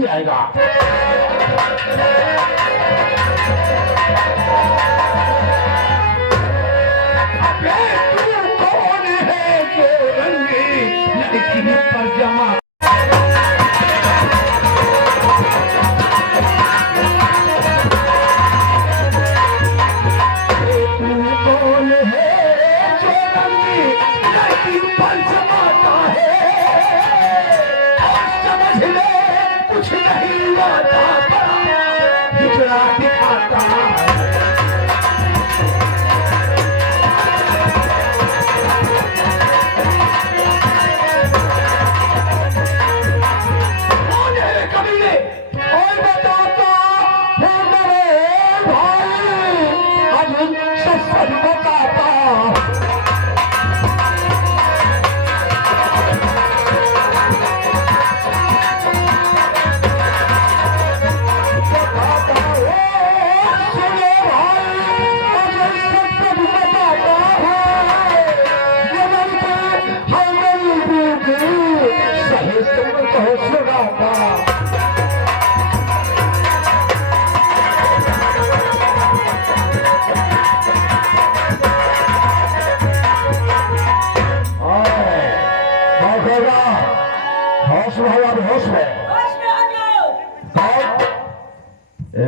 नहीं आएगा। तू कौन है जो रंगी लड़की पर जमा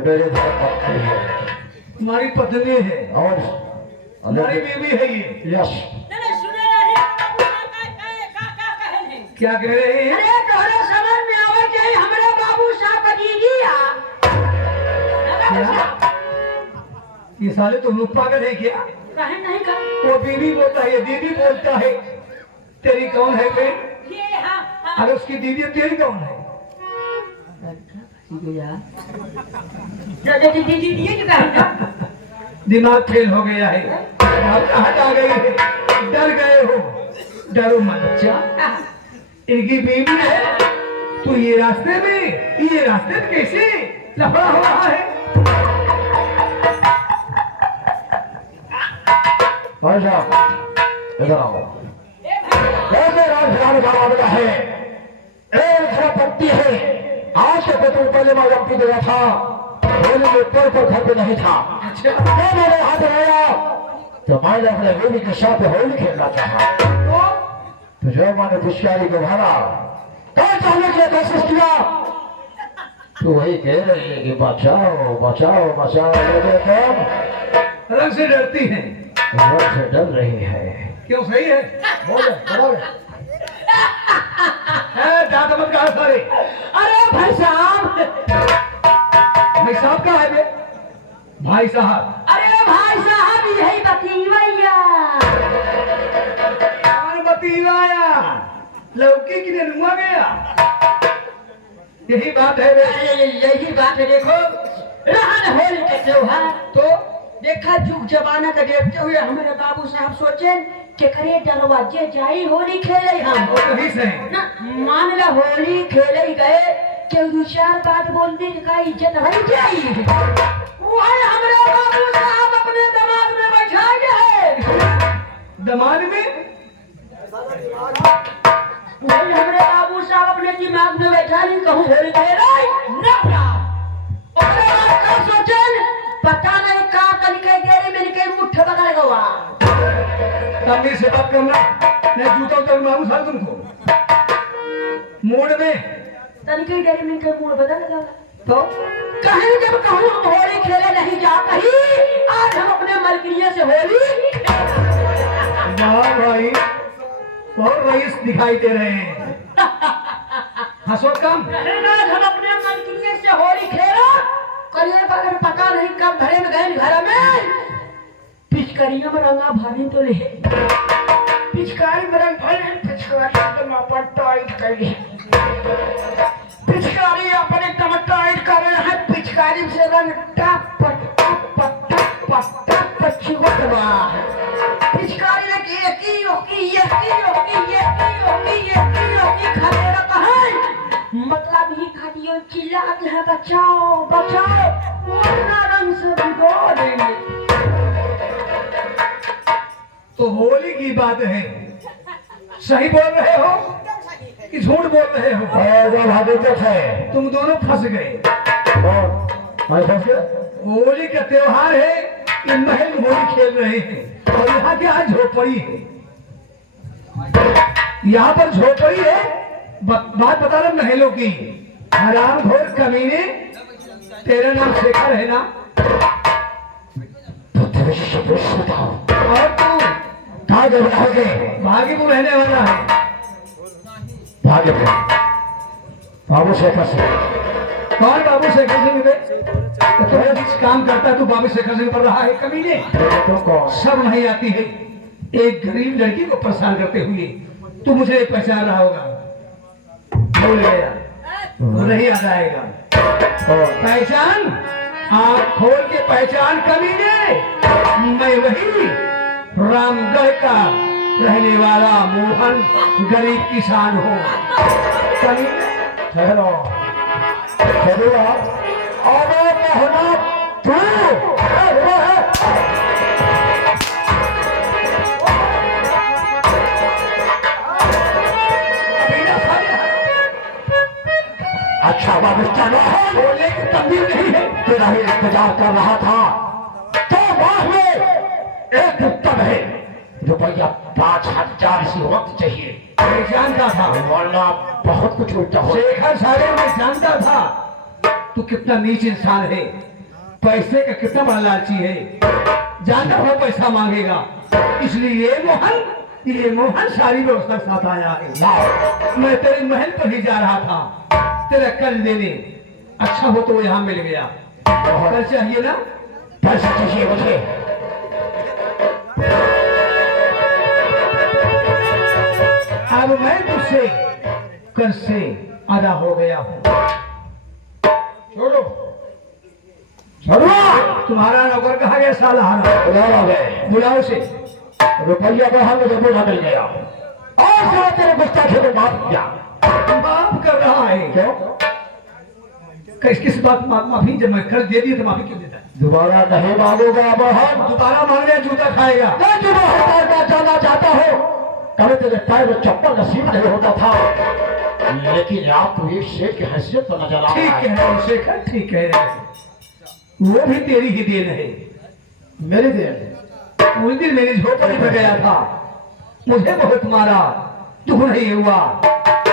मेरे पत्नी है, तुम्हारी पत्नी है और हमारी बीवी है ये। यस क्या कह रहे हैं? अरे तोहरे समझ में आवे कि हमरे बाबू साहब दीदी ये साले तुम लोग पागल है क्या? कहे नहीं कर वो बीवी बोलता है, ये दीदी बोलता है। तेरी कौन है बे? ये हां अरे उसकी दीदी तेरी कौन है? दिमाग फेल हो गया है, हट आ गई है, डर गए हो। डरो मत बच्चा, इनकी बीवी है। तो ये रास्ते में कैसे लफड़ा हो रहा है? भाई साहब इधर आओ। कैसे राजधानी का मामला है? एक पत्नी है, आज से तो पहले मैं जब गया था, होली में पर घर पे नहीं था। अच्छा, मैं मेरे हाथ आया तो मैंने अपने बीवी के साथ होली खेलना चाहा। तो जब मैंने पिचकारी को मारा, कहा चाहने के लिए कोशिश किया, तो वही कह रही है कि बचाओ बचाओ बचाओ। रंग से डरती है, रंग से डर रही है। क्यों? सही है, बोले दादा मत कहा सारे। अरे भाई साहब कहाँ है बे? भाई साहब, अरे भाई साहब यही बतीवैया बतीवाया लौकी की नेनुआ गया, यही बात है बे। यही बात है। देखो रहन होली के त्योहार तो देखा जुग जमाना का देखते हुए हमारे बाबू साहब सोचे कि करे दरवाजे जाई होली खेले हम वो तो ही सही ना। मान ला होली खेले गए कि दो चार बात बोलने का इज्जत रह जाई। वही हमारे बाबू साहब अपने दिमाग में बैठा गए। दमाद में वही हमारे बाबू साहब अपने दिमाग में बैठा नहीं कहूँ होली खेले ना। और कब सोचन पता नहीं का कल के देरी में निकल मुट्ठा पकड़ गया। तब से बात करना, मैं जूता उतर मारूं सर तुमको। मूड में तनिके देरी में निकल मूड बदल गया। तो कहीं जब कहूँ हम होली खेले नहीं जा कहीं, आज हम अपने मलकिये से होली। वाह भाई, बहुत रईस दिखाई दे रहे हैं। हंसो कम। आज हम अपने मलकिये से होली खेला करिए, अगर पता नहीं कब घरे में गए घर में पिचकारियों में रंगा भाभी तो ले पिचकारी में रंग भर पिचकारी के मापर टाइट कर ली। पिचकारी अपन एकदम टाइट कर रहे हैं। पिचकारी से रंग टप टप टप टप चिपक रहा है। पिचकारी ने की यकी योकी यकी योकी यकी योकी यकी योकी खलेरा कहाँ मतलब ही खातियों चिल्लाते हैं बचाओ बचाओ, वरना रंग से भिगो देंगे। तो होली की बात है, सही बोल रहे हो। कि झूठ बोल रहे हो? वो हकीकत है। तुम दोनों फंस गए। मैं फंस गया? होली का त्योहार है, ये महल में होली खेल रहे हैं और यहाँ क्या है? झोपड़ी है। यहाँ पर झोपड़ी है। बात बता रहा महलों की। हराम घोर कमीने, तेरा नाम शेखर है ना? तो तेरे से बताओ और तू कहाँ जब रहोगे? भागीपुर रहने वाला है। भाग्यपुर बाबू शेखर से। कौन बाबू शेखर सिंह बे? तो जिस काम करता तू बाबू शेखर सिंह पर रहा है कमीने? तो कौन? सब नहीं आती है। एक गरीब लड़की को परेशान करते हुए तू मुझे पहचान रहा होगा। भूल गया, नहीं याद आएगा। पहचान, आँख खोल के पहचान कमीने। मैं वही रामगढ़ का रहने वाला मोहन, गरीब किसान हूँ। कमीने ठहरो, ठहरो। अबे मोहना तू अच्छा बाबू चलो बोलने की तमीज नहीं है। तेरा ही इंतजार कर रहा था। तो वहां में एक उत्तम है, रुपया 5,000 सी वक्त चाहिए। मैं जानता था वरना बहुत कुछ उल्टा हो। शेखर साले में जानता था तू कितना नीच इंसान है, पैसे का कितना बड़ा लालची है। जानता था पैसा मांगेगा, इसलिए ये मोहन सारी व्यवस्था के साथ आया है। मैं तेरे महल पर ही जा रहा था तेरा कल देने। अच्छा हो तो वो यहाँ मिल गया। कल चाहिए ना? पैसा चाहिए मुझे। अब मैं तुझसे कर से आधा हो गया हूँ। छोड़ो छोड़ो। तुम्हारा नौकर कहा गया साला? बुलाओ से। रुपया बहाल मुझे पूरा मिल गया और जो तेरे गुस्ताखी को माफ किया। माफ कर रहा है क्यों? किस बात माफी? जब मैं कर दे दी तो माफी क्यों देता है? दोबारा नहीं मांगूंगा बहन। दोबारा मांगने जूता खाएगा। मैं तुम्हें जाना चाहता हूँ। कभी तेरे पैर में चप्पल नसीब नहीं होता था, लेकिन आपको एक शेर की हैसियत तो नजर आ ठीक रहा है। है शेखर, ठीक है। वो भी तेरी ही देन है। मेरी देन? उस दिन मेरी झोपड़ी में गया था, मुझे बहुत मारा, दुख नहीं हुआ,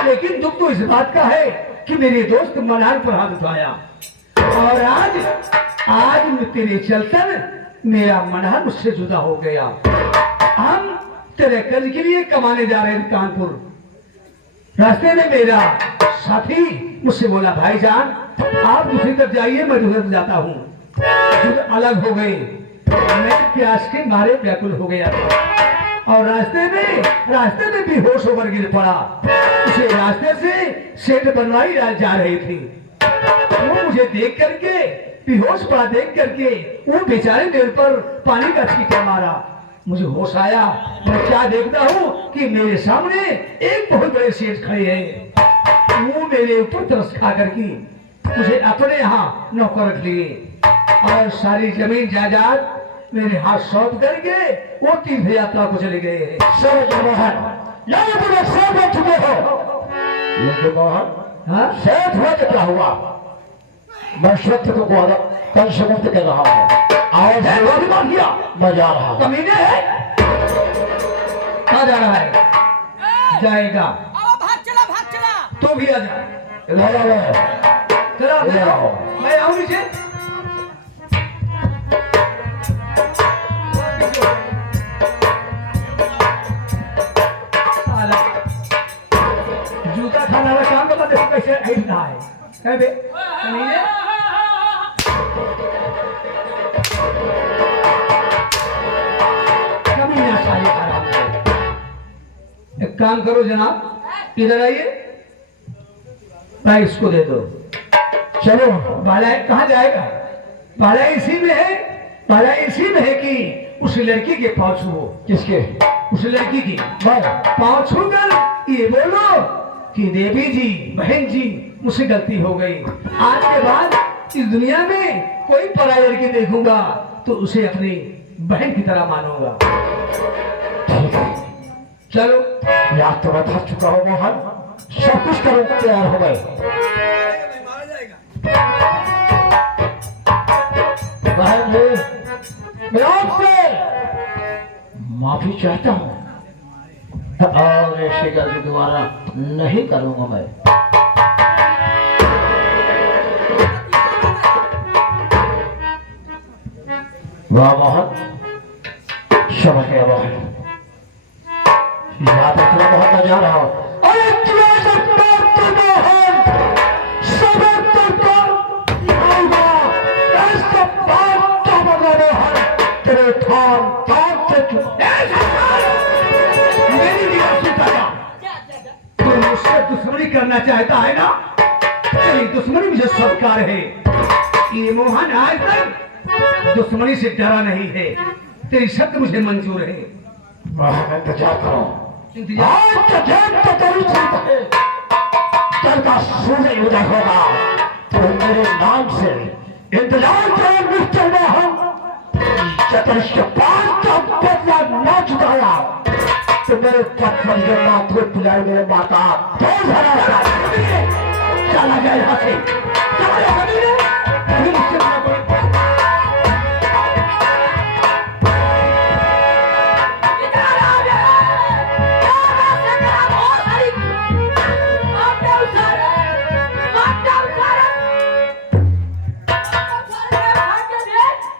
लेकिन दुख तो इस बात का है कि मेरे दोस्त मल्हार पर हाथ उठाया और आज तेरे चलते मेरा मल्हार मुझसे जुदा हो गया। हम तेरे कर्ज के लिए कमाने जा रहे हैं कानपुर। रास्ते में मेरा साथी मुझसे बोला, भाईजान आप दूसरी तरफ जाइए, मैं दूसरी तरफ जाता हूँ। अलग हो गए। मैं प्यास के मारे व्याकुल हो गया था और रास्ते में बेहोश होकर गिर पड़ा। उसे रास्ते से सेठ बनवाई जा रही थी। वो मुझे देख करके बेहोश पड़ा, देख करके वो बेचारे मेरे पर पानी का छींटा मारा। मुझे होश आया, मैं क्या देखता हूँ कि मेरे सामने एक बहुत बड़े सेठ खड़े हैं। वो मेरे ऊपर तरस खा करके मुझे अपने यहाँ नौकर रख लिए और सारी जमीन जायदाद मेरे हाथ सौंप करके वो तीर्थ यात्रा को चले गए हैं। समझ मोहन, नहीं तुम्हें सब चुके हो। लेकिन मोहन, हाँ? सेठ हुआ तो क्या हुआ? मैं सत्य को कल से मुक्त कर रहा हूँ। आवाज भी मार दिया, मैं जा रहा हूँ। कमीने है? कहाँ जा रहा है? जाएगा भाग चला तो भी आ जा। चला मैं आऊँ नीचे। जूता खाना वाला काम बता, देखो कैसे ऐठ रहा है बे? कमीने एक काम करो जनाब, इधर आइए, प्राइस को दे दो। चलो भाला कहाँ जाएगा? भाला इसी में है, भाला इसी में है कि उस लड़की के पाँव छुओ। किसके? उस लड़की की पाँव छूकर ये बोलो कि देवी जी, बहन जी, मुझसे गलती हो गई। आज के बाद इस दुनिया में कोई पराई लड़की देखूंगा तो उसे अपनी बहन की तरह मानूंगा। ठीक है, चलो याद तो मैं थक चुका हूँ मोहन। सब कुछ करो, तैयार हो गए। बहन जी, मैं आपसे माफी चाहता हूँ और ऐसी गलती दोबारा नहीं करूंगा मैं। वाह बहुत समझ गया बहन, याद रखना बहुत मजा आ रहा। अरे तेरे थान तुम मुझसे दुश्मनी करना चाहता है ना? तेरी दुश्मनी मुझे स्वीकार है। ये मोहन आज तक दुश्मनी से डरा नहीं है। तेरी शब्द मुझे मंजूर है। इंतजार करो, आज का दिन तो तेरी जीत है। कल का सूरज उदय होगा तो मेरे नाम से इंतजार करो मिस्टर मोहन। जब इसके बाद का बदला न चुकाया तो मेरे पत्थर के माथे पिलाए मेरे माता तो चला गया यहाँ से, चला गया।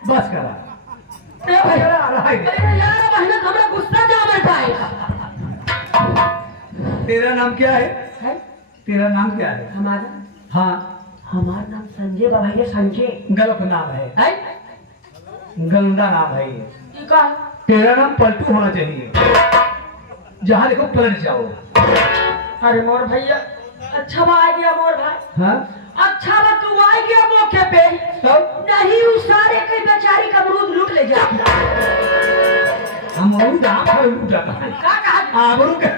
बस करा तेरा नाम क्या है? तेरा नाम क्या है? हमारा हाँ, हमारा नाम संजय बाबा है। संजय गलत नाम है, है? गंदा नाम है ये। ठीक है। तेरा नाम पलटू होना चाहिए। जहाँ देखो पलट जाओ। अरे मोर भैया, अच्छा बा आ गया मोर भाई। हाँ, अच्छा बा तू आ गया मौके पे। तब नहीं उस सारे कई बेचारी का अमरूद लूट ले जा। हम और जहाँ लूट जाता है। का कहा? आबरू का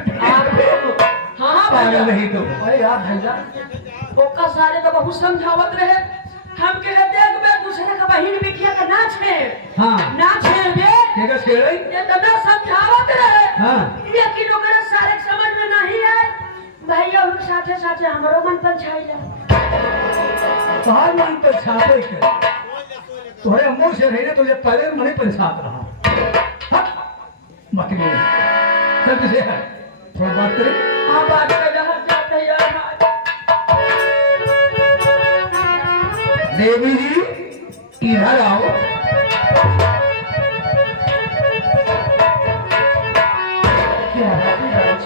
हाँ पागल नहीं तो। अरे यार भैया, ओका सारे का बहुत समझावत रहे। हम कहे देख बे दूसरे का बहिन बिटिया का नाच है। हाँ, नाच है बे। ठीक है छेड़े। ये तो समझावत रहे। हाँ, लेकिन ओकरे सारे समझ में नहीं है। भैया उनके साथे साथे हमारो मन पंछाई जा। बाहर मन पर छापे के तोरे मुंह से नहीं तो जब पहले मन पर छाप रहा। मत नहीं चल से है थोड़ा बात करें। हाँ बात कर रहा जाते यार। देवी जी इधर आओ।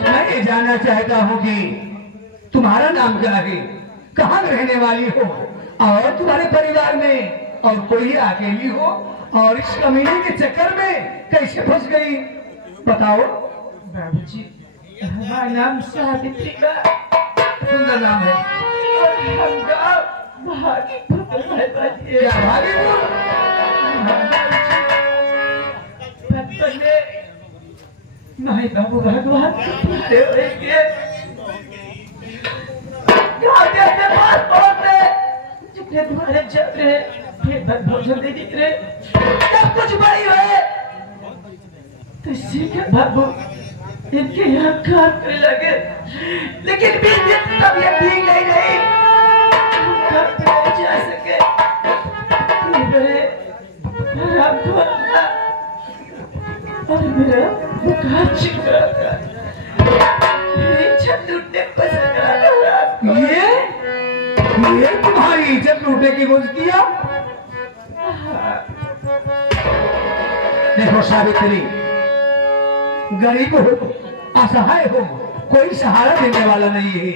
मैं ये जानना चाहता हूँ कि तुम्हारा नाम क्या है, कहाँ रहने वाली हो और तुम्हारे परिवार में और कोई अकेली हो और इस कमीने के चक्कर में कैसे फंस गई बताओ। बाबूजी हमारा नाम सावित्री का। सुंदर नाम है। क्या भागीपुर? नहीं बाबू भगवान तुम्हारे जब रहे फिर भोजन दे दिख रहे जब कुछ बड़ी हुए तो सीखे बाबू इनके यहाँ काम करने लगे। लेकिन बीच दिन तबीयत ठीक नहीं रही, काम पे नहीं जा सके। मेरे आराम को और मेरा बुखार छिड़ रहा था। मेरी इज्जत लूटने पसंद आ रहा। ये तुम्हारी इज्जत लूटने की कोशिश किया? देखो सावित्री, गरीब हो, असहाय हो, कोई सहारा देने वाला नहीं है।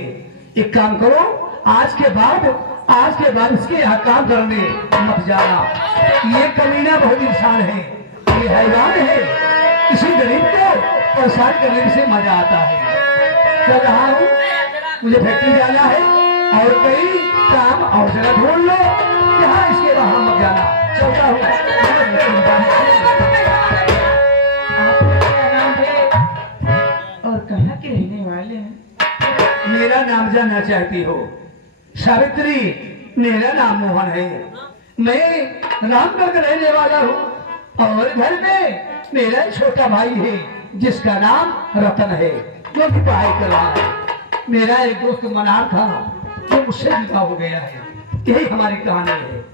एक काम करो, आज के बाद इसके यहाँ काम करने मत जाना। ये कमीना बहुत इंसान है, ये हैवान है। किसी गरीब को परेशान करने से मजा आता है। चल रहा हूँ, मुझे फैक्ट्री जाना है और कई काम और जगह ढूंढ लो, यहाँ इसके वहां मत जाना। चलता हूँ। और कहाँ के रहने वाले हैं? मेरा नाम जानना चाहती हो? सावित्री, मेरा नाम मोहन है। मैं रामगढ़ का रहने वाला हूँ और घर में मेरा छोटा भाई है जिसका नाम रतन है, जो कि पढ़ाई कर रहा है। मेरा एक दोस्त मनार था, वो मुझसे जुदा हो गया है। यही हमारी कहानी है।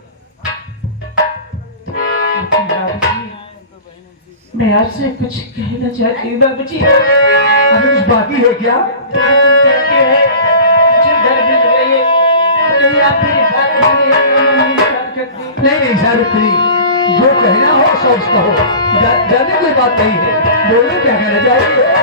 मैं आपसे कुछ कहना चाहती हूँ बाबू जी। अभी कुछ बाकी है क्या? नहीं नहीं सावित्री, जो कहना हो सब कहो। जाने कोई बात नहीं है, बोलो क्या कहना चाहिए।